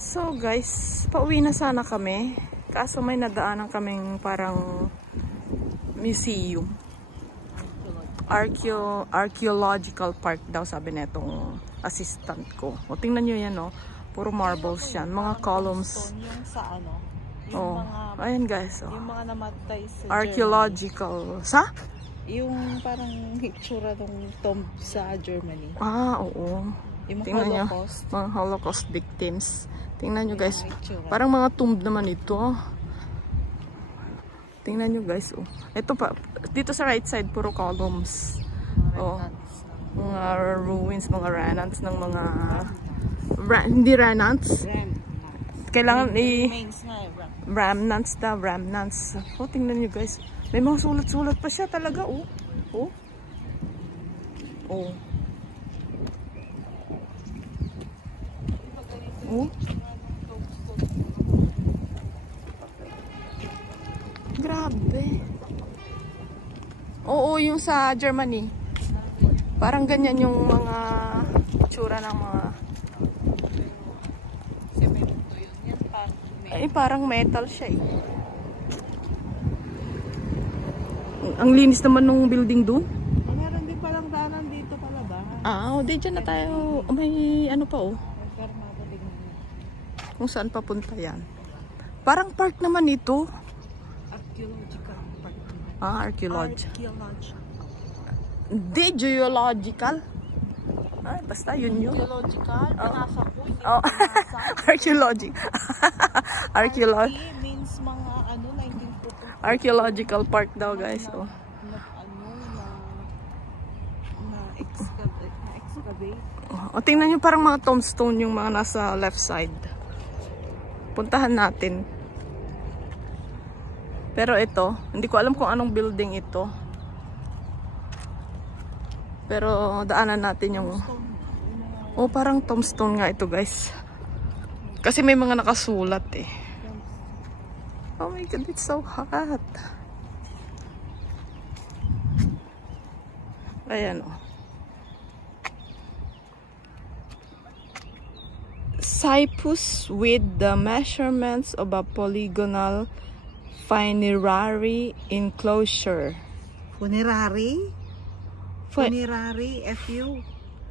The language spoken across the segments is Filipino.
So guys, pauwi na sana kami. Kaso may nadaanan kaming parang museum. Archaeological park daw sabi netong assistant ko. O tingnan nyo yan o. Puro marbles yan. Mga columns. Yung sa ano? Oh, ayan guys. Oh. Yung mga namatay sa archaeological. Sa? Yung parang hitsura ng tomb sa Germany. Ah, oo. Yung tingnan Holocaust. Nyo, mga Holocaust victims. Tingnan nyo guys. Parang mga tomb naman ito. Tingnan nyo guys. Oh. Ito pa. Dito sa right side, puro columns. Oh. Mga ruins, mga remnants ng mga... hindi remnants. Kailangan remnants daw. Remnants. Oh, tingnan nyo guys. May mga sulat-sulat pa siya talaga. Oh. Oh. Oh. Oh. Grabe. Oo, yung sa Germany. Parang ganyan yung mga tsura ng mga... Ay, parang metal siya eh. Ang linis naman nung building doon. Meron din palang daanan dito pala ba? Ah, o, di dyan na tayo. May ano pa oh. Kung saan papunta yan. Parang park naman ito. Archaeological park. Ah, archaeological. Hindi, geological. Ay, basta yun yun. Archaeological? Nasa po, hindi Oh. Archaeology. Archaeology. means mga ano, 1942. Archaeological park daw guys. Oh. Excavate. O, tingnan nyo parang mga tombstone yung mga nasa left side. Puntahan natin. Pero ito, hindi ko alam kung anong building ito. Pero daanan natin yung... Oh, parang tombstone nga ito guys. Kasi may mga nakasulat eh. Oh my God, it's so hot. Ayan oh. Cyprus with the measurements of a polygonal funerary enclosure. Funerary? Funerary, F-U.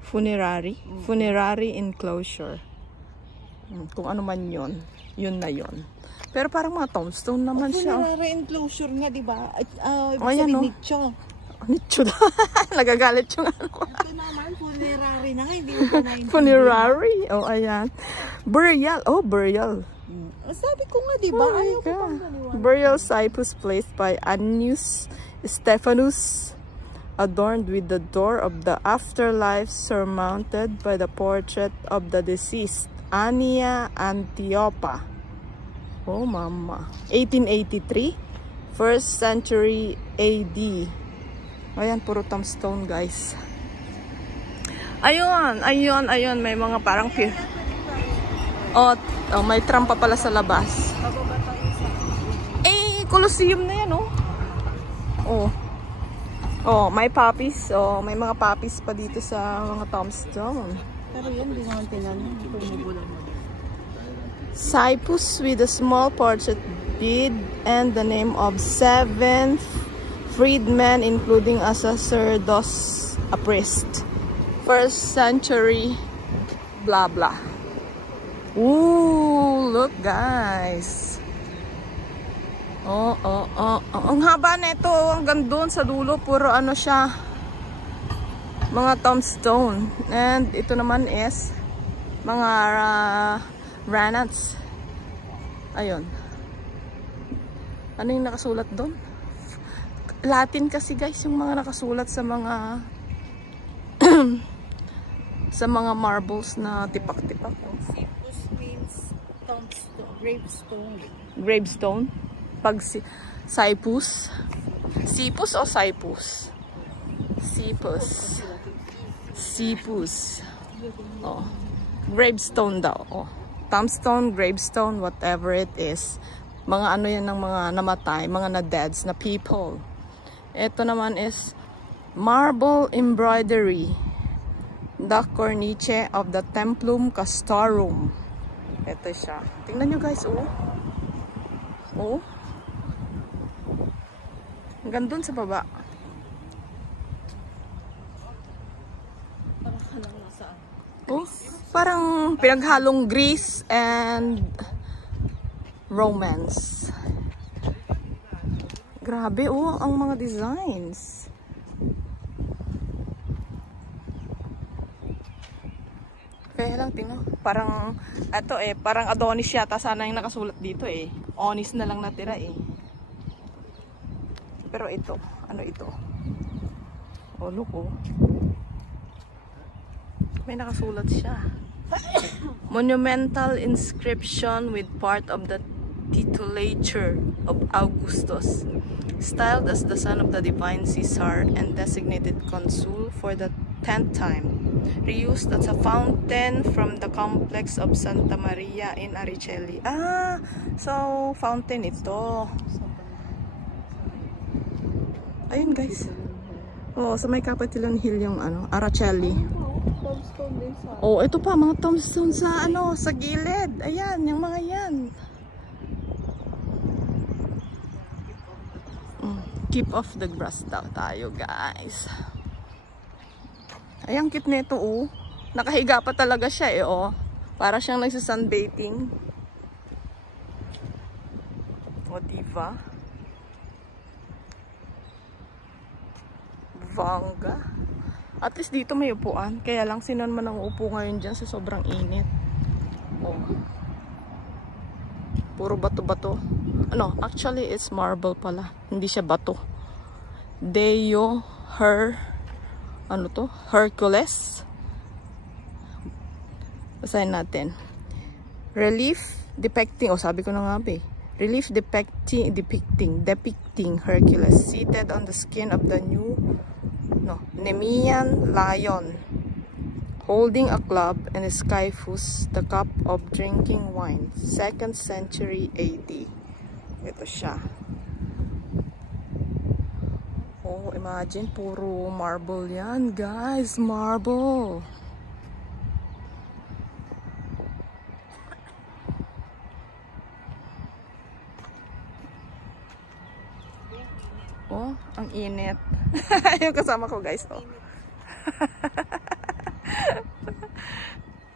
Funerary? Funerary enclosure. Kung ano man yun. Yun na yun. Pero parang mga tombstone naman siya. Funerary enclosure nga, di ba? Ayan o. Nicho. Nicho daw. Nagagalit yung ano ko. Ito naman, funerary na nga. Hindi mo pa naintindihan. Funerary? Oh, ayan. Burial. Oh, burial. Sabi ko nga, di ba? Oh Ayaw ko pang naniwala. Burial Cyprus placed by Annius Stephanus, adorned with the door of the afterlife, surmounted by the portrait of the deceased, Ania Antiopa. Oh, mama. 1883, 1st century AD. Ayan, puro tombstone, guys. Ayun, ayun, ayun. May mga parang oh, may trampa pala sa labas. Eh, Colosseum na yan, oh. Oh. Oh, may poppies. Oh, may mga poppies pa dito sa mga tombstone. Pero yun, di naman tinanong. Cyprus with a small portrait bead and the name of 7 freedmen, including a sacerdote, a priest. 1st century, blah blah. Ooh, look guys. Oh, oh, oh, oh. Ang haba nito, hanggang doon sa dulo, puro ano siya, mga tombstone. And ito naman is mga remnants. Ayun. Ano yung nakasulat doon? Latin kasi guys yung mga nakasulat sa mga sa mga marbles na tipak-tipak. Cyprus means tombstone, gravestone. Gravestone? Pag Cyprus. Cyprus o Cyprus? Cyprus. Cyprus. Oh. Gravestone daw. Oh. Tombstone, gravestone, whatever it is. Mga ano yan ng mga namatay, mga na-deads na people. Ito naman is marble embroidery. The cornice of the Templum Castorum. Ito siya. Tingnan nyo guys, oh. Oh. Hanggang dun sa baba. Oh, parang pinaghalong Greece and romance. Grabe, oh, ang mga designs. Kaya lang, tingnan. Parang, eto parang Adonis yata sana yung nakasulat dito Onis na lang natira Pero ito, ano ito? Oh, look, oh. May nakasulat siya. Monumental inscription with part of the titulature of Augustus, styled as the son of the divine Caesar and designated consul for the 10th time. Reused as a fountain from the complex of Santa Maria in Araceli. Ah, so fountain ito. Ayun guys. Oh, sa may Capitol Hill yung Araceli. Oh, ito pa mga tombstone sa sa gilid. Ayan, yung mga yan. Keep off the grass daw tayo, guys. Ay, ang cute nito, oh. Nakahiga pa talaga siya, oh. Para siyang nagsa-sunbathing. O, diba? Bangga. At least dito may upuan. Kaya lang, sino man ang uupo ngayon dyan sa sobrang init. Oh. Puro bato-bato. Actually, it's marble pala. Hindi siya bato. Deo, Hercules. Basahin natin. Relief depicting, sabi ko na nga ba Relief depicting Hercules seated on the skin of the Nemean lion, holding a club and a scyphus, the cup of drinking wine. 2nd century AD. Ito siya. Oh, imagine, puro marble yan, guys. Marble. Oh, ang init. Yung kasama ko, guys. Oh.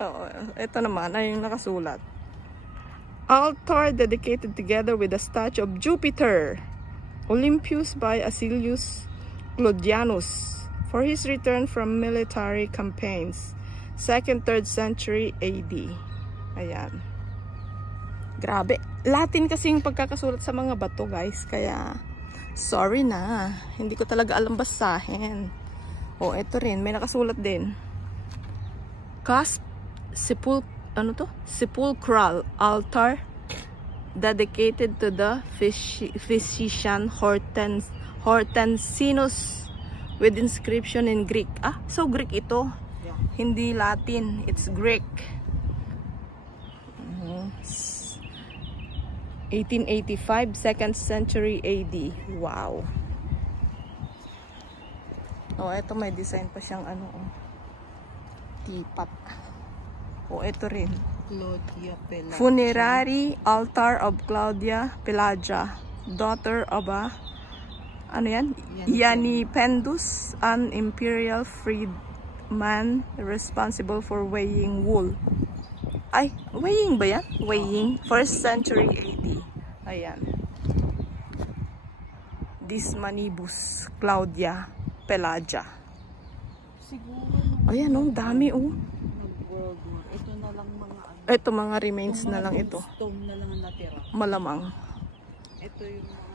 Oh, ito naman ay yung nakasulat. Altar dedicated together with a statue of Jupiter, Olympus by Acilius Claudianus for his return from military campaigns, 2nd, 3rd century AD. Ayan. Grabe. Latin kasi yung pagkakasulat sa mga bato, guys. Kaya, sorry na. Hindi ko talaga alam basahin. Oh, ito rin. May nakasulat din. Cusp sepulchral altar dedicated to the physician Hortensinus with inscription in Greek. Ah, so Greek ito. Yeah. Hindi Latin. It's Greek. 1885, 2nd century AD. Wow. Oh, ito may design pa siyang tipat. Oh, ito rin. Claudia Pelagia. Funerary altar of Claudia Pelagia, daughter of Yanipendus, an imperial freedman responsible for weighing wool. Ay, weighing ba yan? Weighing. 1st century AD. Ayan. Dismanibus Claudia Pelagia. Siguro. Ayan, dami, Nag-World War. Ito na lang mga Ito mga remains na lang ito. Stone na lang ang natira. Malamang. Ito yung mga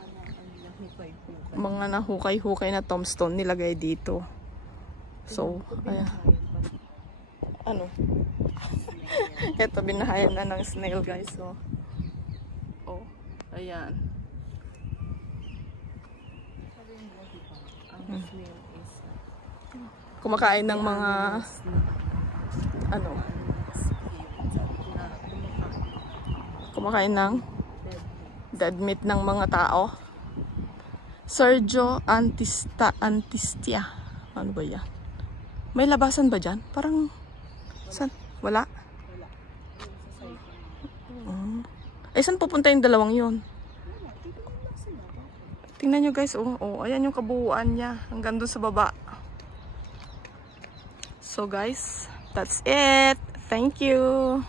hukay-hukay. Mga nahukay-hukay na tombstone nilagay dito. So, ayan. Ito, binahayan na ng snail, guys. So, oh, ayan. Ang snail is kumakain ng mga kumakain ng dead meat ng mga tao. Sergio Antistia. Ano ba yan? May labasan ba dyan? Parang saan? Wala? Eh, saan pupunta yung dalawang yun? Tingnan nyo guys, ayan yung kabuuan niya. Hanggang doon sa baba. So guys, that's it. Thank you.